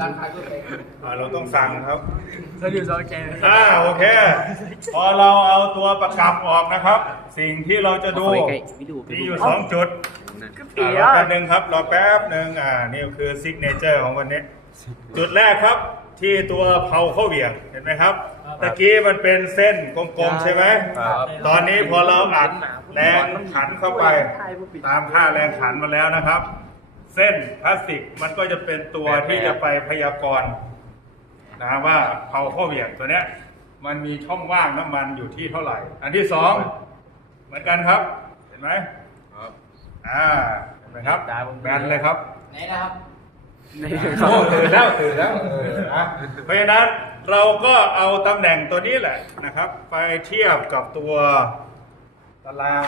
ร้านขายก็ไปอ่าเราต้องสั่งครับสวัสดีซอแกอ่าโอเค พอเราเอาตัวประกับออกนะครับ สิ่งที่เราจะดู มีอยู่สองจุดอ่ารอแป๊บหนึ่งครับรอแป๊บหนึ่งอ่านี่คือซิกเนเจอร์ของวันนี้ จุดแรกครับที่ตัวเผาเข้าเหวี่ยงเห็นไหมครับตะกี้มันเป็นเส้นกลมๆใช่ไหมตอนนี้พอเราอัดแรงขันเข้าไป ตามค่าแรงขันมาแล้วนะครับ เส้นพลาสติกมันก็จะเป็นตัวที่จะไปพยากรณ์นะว่าเผาเข้าเหวี่ยงตัวเนี้ย มันมีช่องว่างน้ำมันอยู่ที่เท่าไหร่ อันที่สองเหมือนกันครับ เห็นไหมครับอ่าเห็นไหมครับแบนเลยครับไหนนะครับโอ้ตื่นแล้วตื่นแล้วเออนะเพราะฉะนั้นเราก็เอาตำแหน่งตัวนี้แหละนะครับ ไปเทียบกับตัวตาราง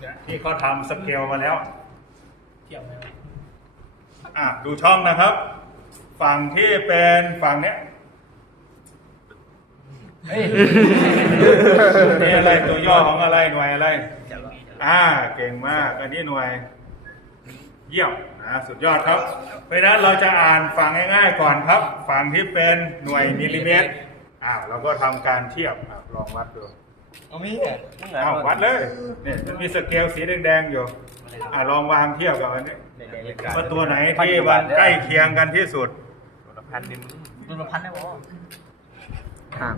เนี่ยที่เขาทำสเกลมาแล้ว เทียบไหม อะดูช่องนะครับ ฝั่งที่เป็นฝั่งเนี้ยเฮ้ยนี่อะไรตัวย่อของอะไรหน่วยอะไร อ่า เก่งมากอันนี้หน่วย เยี่ยมนะสุดยอดครับ เพราะฉะนั้นเราจะอ่านฝั่งง่ายๆก่อนครับ ฝั่งที่เป็นหน่วยมิลลิเมตรอ่าเราก็ทำการเทียบอะลองวัดดูเอามีเนี่ยอ้าววัดเลยเนี่ยมันมีสเกลสีแดงๆอยู่ อ่าลองวางเทียบกับอันนี้ว่าตัวไหนที่มันใกล้เคียงกันที่สุดพันหนึ่งดูละพันได้บ่ห่าง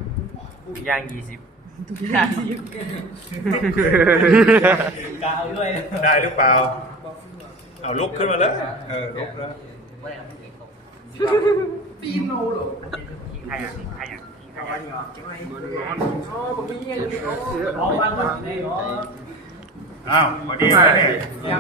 ย่างยี่สิบกาวด้วยได้หรือเปล่า เอาลุกขึ้นมาเลยเออลุกแล้วปีนโนหรอใครอะใครอะอ๋อบ้านบ้านได้เหรออ้าวพอ ดีไหมเนี่ยเยี่ย